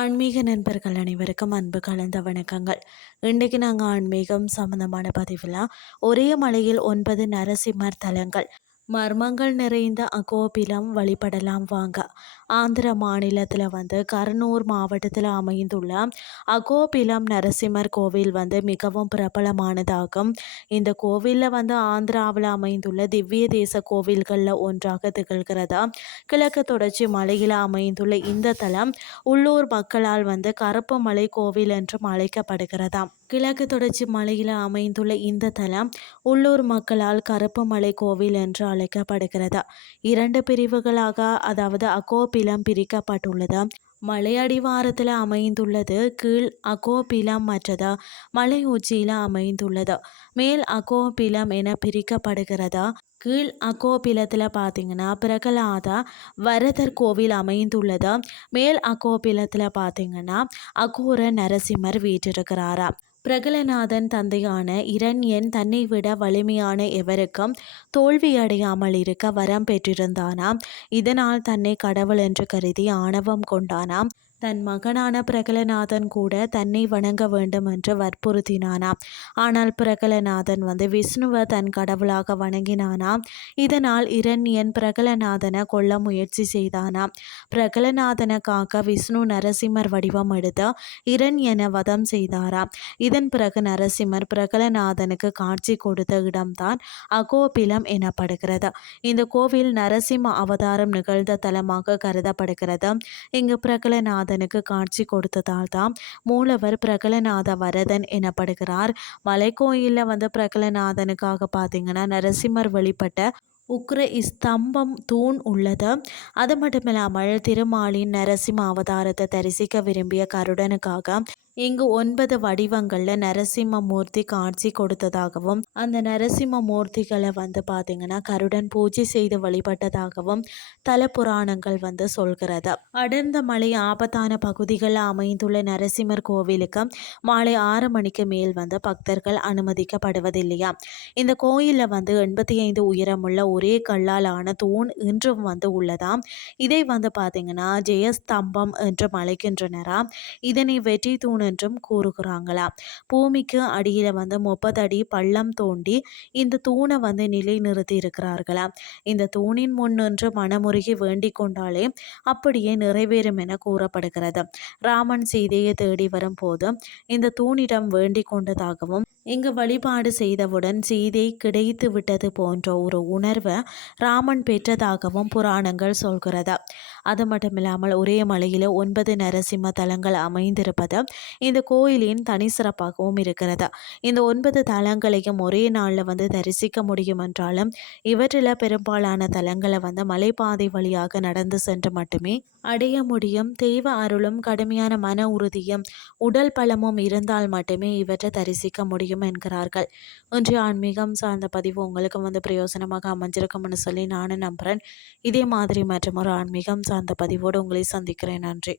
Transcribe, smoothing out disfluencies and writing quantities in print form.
ஆன்மீக நண்பர்கள் அனைவருக்கும் அன்பு கலந்த வணக்கங்கள். இன்றைக்கு நாங்கள் ஆன்மீகம் சம்பந்தமான பதிவில் ஒரே மலையில் 9 நரசிம்மர் தலங்கள் மர்மங்கள் நிறைந்த அகோபிலம் வழிபடலாம் வாங்க. ஆந்திர மாநிலத்தில் கர்னூல் மாவட்டத்தில் அமைந்துள்ள அகோபிலம் நரசிம்மர் கோவில் மிகவும் பிரபலமானதாகும். இந்த கோவிலில் ஆந்திராவில் அமைந்துள்ள திவ்ய தேச கோவில்களில் ஒன்றாக திகழ்கிறதா. கிழக்கு தொடர்ச்சி மலையில் அமைந்துள்ள இந்த தலம் உள்ளூர் மக்களால் கருப்பு மலை கோவில் என்றும் அழைக்கப்படுகிறதாம். கிழக்கு தொடர்ச்சி மலையில் அமைந்துள்ள இந்த தலம் உள்ளூர் மக்களால் கருப்பு மலை கோவில் என்று அழைக்கப்படுகிறது. 2 பிரிவுகளாக அதாவது அகோபிலம் பிரிக்கப்பட்டுள்ளது. மலை அடிவாரத்தில் அமைந்துள்ளது கீழ் அகோபிலம், மற்றது மலை உச்சியில் அமைந்துள்ளது மேல் அகோபிலம் என பிரிக்கப்படுகிறது. கீழ் அகோபிலத்தில் பார்த்தீங்கன்னா பிரகலாத வரதர் கோவில் அமைந்துள்ளது. மேல் அகோபிலத்தில் பார்த்தீங்கன்னா அகோர நரசிம்மர் வீற்றிருக்கிறாரா. பிரகலநாதன் தந்தையான இரண்யன் தன்னை விட வலிமையான எவருக்கும் தோல்வியடையாமல் இருக்க வரம் பெற்றிருந்தானாம். இதனால் தன்னை கடவுள் என்று கருதி ஆணவம் கொண்டானாம். தன் மகனான பிரகலநாதன் கூட தன்னை வணங்க வேண்டும் என்று வற்புறுத்தினானாம். ஆனால் பிரகலநாதன் விஷ்ணுவை தன் கடவுளாக வணங்கினானாம். இதனால் இரண்யன் பிரகலநாதனை கொல்ல முயற்சி செய்தானாம். பிரகலநாதனை காக்க விஷ்ணு நரசிம்மர் வடிவம் எடுத்து இரண்யனை வதம் செய்தாராம். இதன் பிறகு நரசிம்மர் பிரகலநாதனுக்கு காட்சி கொடுத்த இடம்தான் அகோபிலம் எனப்படுகிறது. இந்த கோவில் நரசிம்ம அவதாரம் நிகழ்ந்த தலமாக கருதப்படுகிறது. இங்கு பிரகலநாதனுக்கு காட்சி கொடுத்ததால் தான் மூலவர் பிரகலநாத வரதன் எனப்படுகிறார். மலைக்கோயிலில் பிரகலநாதனுக்காக பார்த்தீங்கன்னா நரசிம்மர் வழிபட்ட உக்ர ஸ்தம்பம் தூண் உள்ளது. அது மட்டுமில்லாமல் திருமாலின் நரசிம்ம அவதாரத்தை தரிசிக்க விரும்பிய கருடனுக்காக இங்கு 9 வடிவங்களில் நரசிம்ம மூர்த்தி காட்சி கொடுத்ததாகவும் அந்த நரசிம்ம மூர்த்திகளை பார்த்தீங்கன்னா கருடன் பூஜை செய்து வழிபட்டதாகவும் தல புராணங்கள் சொல்கிறது. அடர்ந்த மலை ஆபத்தான பகுதிகளில் அமைந்துள்ள நரசிம்மர் கோவிலுக்கு மாலை 6 மணிக்கு மேல் பக்தர்கள் அனுமதிக்கப்படுவதில்லையா. இந்த கோயிலில் 85 உயரமுள்ள ஒரே கல்லால் ஆன தூண் இன்றும் உள்ளதாம். இதை பார்த்தீங்கன்னா ஜெயஸ்தம்பம் என்றும் அழைக்கின்றனரா. இதனை வெற்றி தூண் என்றும் கூறுகிறாங்களாம். பூமிக்கு அடியில் 30 அடி பள்ளம் தோண்டி இந்த தூணை நிலை நிறுத்தி இருக்கிறார்களாம். இந்த தூணின் முன் நின்று மனமுருகி வேண்டிக் கொண்டாலே அப்படியே நிறைவேறும் என கூறப்படுகிறது. ராமன் சீதையை தேடி வரும் போது இந்த தூணிடம் வேண்டிக் கொண்டதாகவும் இங்கு வழிபாடு செய்தவுடன் சீதை கிடைத்து விட்டது போன்ற ஒரு உணர்வை ராமன் பெற்றதாகவும் புராணங்கள் சொல்கிறது. அது மட்டுமில்லாமல் ஒரே மலையில் 9 நரசிம்ம தலங்கள் அமைந்திருப்பது இந்த கோயிலின் தனி சிறப்பாகவும் இருக்கிறது. இந்த 9 தலங்களையும் ஒரே நாளில் தரிசிக்க முடியும் என்றாலும் இவற்றில் பெரும்பாலான தலங்களை மலைப்பாதை வழியாக நடந்து சென்று மட்டுமே அடைய முடியும். தெய்வ அருளும் கடுமையான மன உறுதியும் உடல் பலமும் இருந்தால் மட்டுமே இவற்றை தரிசிக்க முடியும் என்கிறார்கள். இன்றைய ஆன்மீகம் சார்ந்த பதிவு உங்களுக்கு பிரயோசனமாக அமைஞ்சிருக்கும்னு சொல்லி நானும் நம்புகிறேன். இதே மாதிரி மற்றும் ஒரு ஆன்மீகம் சார்ந்த பதிவோடு உங்களை சந்திக்கிறேன். நன்றி.